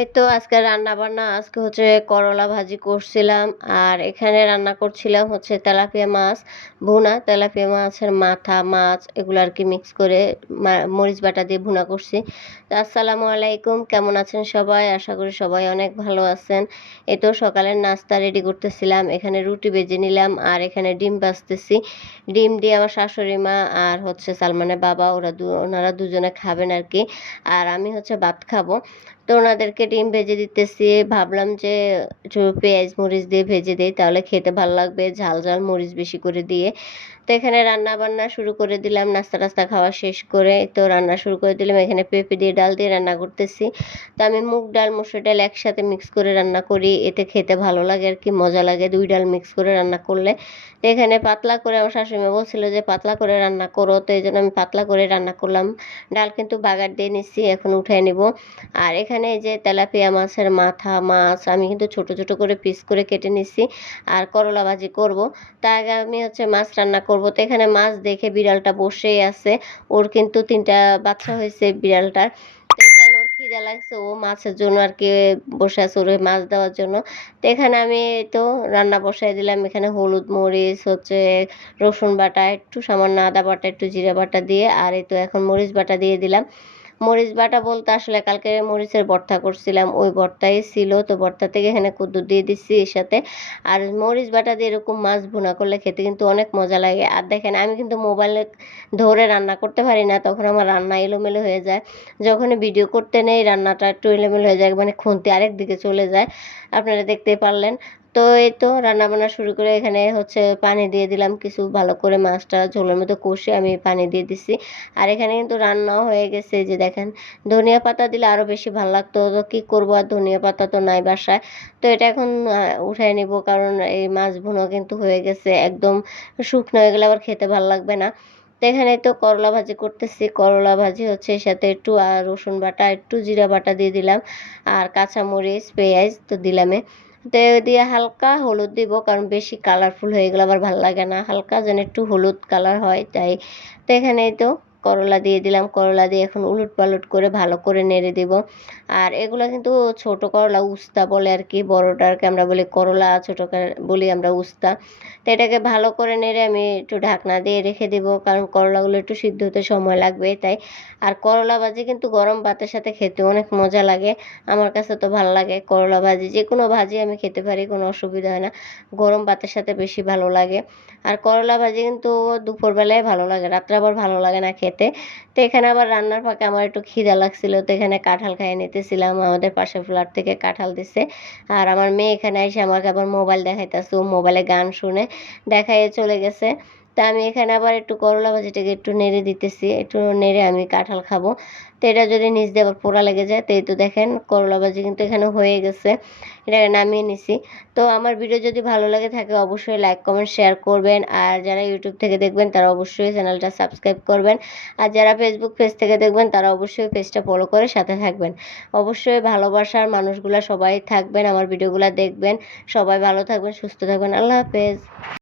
এই তো আজকে রান্না-বান্না আজকে হচ্ছে করলা ভাজি করছিলাম। আর এখানে রান্না করছিলাম হচ্ছে তেলাপিয়া মাছ ভুনা। তেলাপিয়া মাছের মাথা, মাছ এগুলো আরকি মিক্স করে মরিচ বাটা দিয়ে ভুনা করছি। তো আসসালামু আলাইকুম, কেমন আছেন সবাই? আশা করি সবাই অনেক ভালো আছেন। এই তো সকালের নাস্তা রেডি করতেছিলাম। এখানে রুটি ভেজে নিলাম আর এখানে ডিম ভাজতেছি। ডিম দিয়ে আমার শাশুড়ি মা আর হচ্ছে সালমানের বাবা ওনারা দুজনে খাবেন আরকি। আর আমি হচ্ছে ভাত খাবো। তো ওনাদেরকে ডিম ভেজে দিতেছি। ভাবলাম যে একটু পেঁয়াজ মরিচ দিয়ে ভেজে দেই, তাহলে খেতে ভাল লাগবে, ঝাল ঝাল মরিচ বেশি করে দিয়ে। তো এখানে রান্না-বান্না শুরু করে দিলাম। নাস্তা-টাস্তা খাওয়া শেষ করে তো রান্না শুরু করে দিলাম। এখানে পেঁপে দিয়ে ডাল দিয়ে রান্না করতেছি। তো আমি মুগ ডাল, মসুর ডাল একসাথে মিক্স করে রান্না করি। এতে খেতে ভালো লাগে আরকি, মজা লাগে ২ ডাল মিক্স করে রান্না করলে। তো এখানে পাতলা করে আমার শাশুড়িমা বলছিল যে, "পাতলা করে রান্না করো।" তো এইজন্য আমি পাতলা করে রান্না করলাম। ডাল কিন্তু বাগার দিয়ে নিচ্ছি, এখন উঠায় নিব। আর এখানে এই যে তেলাপিয়া মাছের মাথা, মাছ আমি কিন্তু ছোট, ছোট করে পিস করে কেটে নিচ্ছি। আর করলা ভাজি করব। তার আগে আমি হচ্ছে মাছ রান্না করব। তো এখানে মাছ দেখে বিড়ালটা বসেই আছে। ওর কিন্তু ৩ টা বাচ্চা হইছে বিড়ালটার। তো এই কারণে ওর খিদা লাগছে। ও মাছের জন্য আরকি বসে আছে ওরে মাছ দেওয়ার জন্য। তো এখানে আমি এই তো রান্না বসায় দিলাম। এখানে হলুদ, মরিচ হচ্ছে রসুন বাটা, একটু সামান্য আদা বাটা, একটু জিরা বাটা দিয়ে আর এই তো এখন মরিচ বাটা দিয়ে দিলাম। মরিচ বাটা বলতে আসলে কালকে মরিচের ভর্তা করছিলাম, ওই ভর্তাই ছিল। তো ভর্তা থেকে এখানে কদ্দু দিয়ে দিচ্ছি এর সাথে। আর মরিচ বাটা দিয়ে এরকম মাছ ভুনা করলে খেতে কিন্তু অনেক মজা লাগে। আর দেখেন আমি কিন্তু মোবাইলে ধরে রান্না করতে পারি না, তখন আমার রান্না এলোমেলো হয়ে যায়। যখনই ভিডিও করতে নেই রান্নাটা একটু এলোমেলো হয়ে যায়, মানে খুন্তি আরেক দিকে চলে যায়। আপনারা দেখতেই পারলেন। তো এই তো রান্নাবান্না শুরু করে এখানে হচ্ছে পানি দিয়ে দিলাম কিছু, ভালো করে মাছটা ঝোলের মধ্যে কষে আমি পানি দিয়ে দিছি। আর এখানে কিন্তু রান্নাও হয়ে গেছে, এই যে দেখেন। ধনিয়া পাতা দিলে আরও বেশি ভাল লাগতো, তো কী করবো আর, ধনিয়া পাতা তো নাই বাসায়। তো এটা এখন উঠায় নিব, কারণ এই মাছ ভুনা কিন্তু হয়ে গেছে একদম শুকনো হয়ে গেলে আবার খেতে ভাল লাগবে না। তো এখানে তো করলা ভাজি করতেছি। করলা ভাজি হচ্ছে এর সাথে একটু রসুন বাটা, একটু জিরা বাটা দিয়ে দিলাম। আর কাঁচামরিচ, পেঁয়াজ তো দিলামই। তো দিয়ে হালকা হলুদ দিব, কারণ বেশি কালারফুল হয়ে গেলে আবার ভাল লাগে না। হালকা যেন একটু হলুদ কালার হয় তাই। তো এখানে তো করলা দিয়ে দিলাম। করলা দিয়ে এখন উলট-পালট করে ভালো করে নেড়ে দিব। আর এগুলা কিন্তু ছোট করলা, উস্তা বলে আরকি। বড়টাকে আমরা বলি করলা, ছোটকে বলি আমরা উস্তা। তো এটাকে ভালো করে নেড়ে আমি একটু ঢাকনা দিয়ে রেখে দিব, কারণ করলাগুলো একটু সিদ্ধ হতে সময় লাগবে তাই। আর করলা ভাজি কিন্তু গরম ভাতের সাথে খেতে অনেক মজা লাগে। আমার কাছে তো ভাল লাগে করলা ভাজি। যেকোনো ভাজি আমি খেতে পারি, কোনো অসুবিধা হয় না। গরম ভাতের সাথে বেশি ভালো লাগে। আর করলা ভাজি কিন্তু দুপুরবেলায় ভালো লাগে, রাত্রে আবার ভালো লাগে না খেতে। তো এখানে আবার রান্নার ফাঁকে আমার একটু খিদা লাগছিল, তো এখানে কাঁঠাল খাইয়ে নিতেছিলাম। আমাদের পাশের ফ্ল্যাট থেকে কাঁঠাল দিছে। আর আমার মেয়ে এখানে এসে আমাকে আবার মোবাইল দেখাইতেছে, ও মোবাইলে গান শুনে দেখাইয়ে চলে গেছে। তা আমি এখানে আবার একটু করলা ভাজিটাকে একটু নেড়ে দিতেছি, একটু নেড়ে আমি কাঁঠাল খাবো। তো এটা যদি নিচ দিয়ে আবার পোড়া লেগে যায়, তো এই তো দেখেন করলা ভাজি কিন্তু এখানে হয়ে গেছে। এটাকে নামিয়ে নিছি। তো আমার ভিডিও যদি ভালো লাগে থাকে অবশ্যই লাইক, কমেন্ট, শেয়ার করবেন। আর যারা ইউটিউব থেকে দেখবেন তারা অবশ্যই চ্যানেলটা সাবস্ক্রাইব করবেন। আর যারা ফেসবুক পেজ থেকে দেখবেন তারা অবশ্যই পেজটা ফলো করে সাথে থাকবেন। অবশ্যই ভালোবাসার মানুষগুলা সবাই থাকবেন, আমার ভিডিওগুলা দেখবেন। সবাই ভালো থাকবেন, সুস্থ থাকবেন। আল্লাহ হাফেজ।